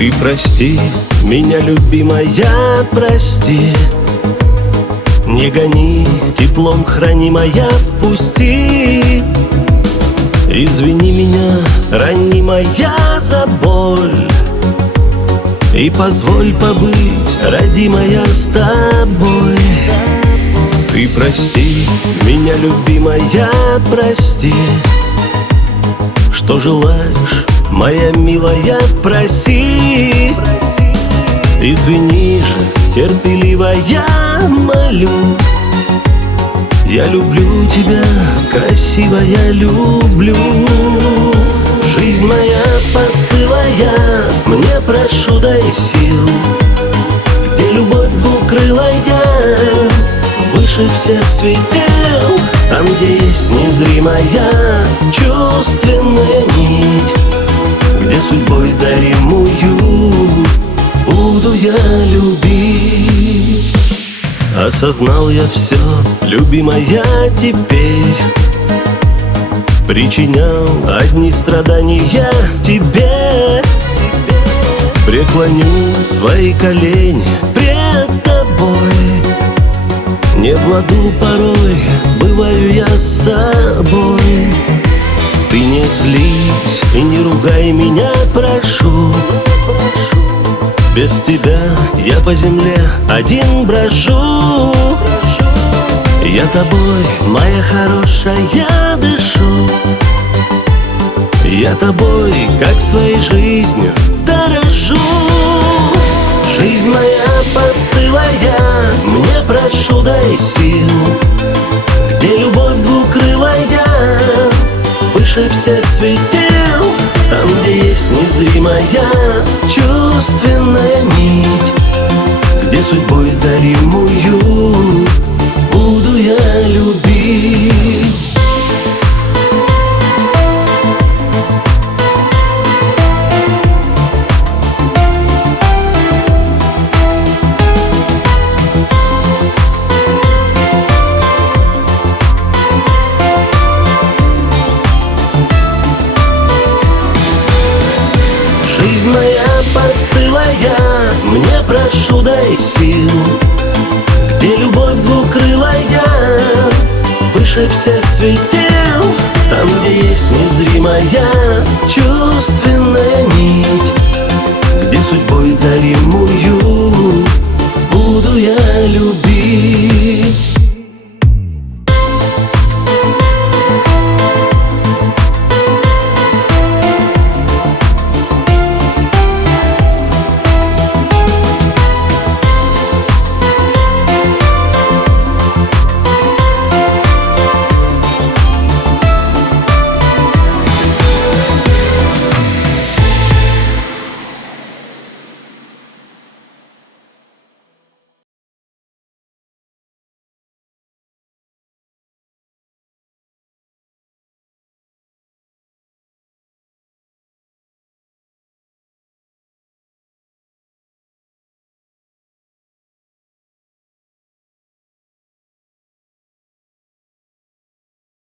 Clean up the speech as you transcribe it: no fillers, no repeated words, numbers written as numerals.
Ты прости меня, любимая, прости. Не гони, теплом хранимая, впусти. Извини меня, ранимая, за боль. И позволь побыть, родимая, с тобой. Ты прости меня, любимая, прости. Что желаешь, моя милая, проси. Извини же, терпеливо я молю. Я люблю тебя, красивая, люблю. Жизнь моя постылая, мне прошу дай сил. Где любовь двукрылая, выше всех светил. Там, где есть незримая чувственная нить, где судьбой даримую буду я любить. Осознал я все, любимая, теперь. Причинял одни страдания тебе. Преклоню свои колени пред тобой. Не в ладу порой бываю я с собой. Ты не злись и не ругай меня, прошу. Без тебя я по земле один брожу. Я тобой, моя хорошая, дышу. Я тобой, как своей жизнью, дорожу. Жизнь моя постылая, мне прошу дай сил. Где любовь двукрылая, выше всех светил. Там, где есть незримая чувственная нить, где судьбой даримую буду я любить. Жизнь моя постылая, мне прошу дай сил. Где любовь двукрылая, выше всех светил. Там, где есть незримая чувственная нить, где судьбой даримую буду я любить.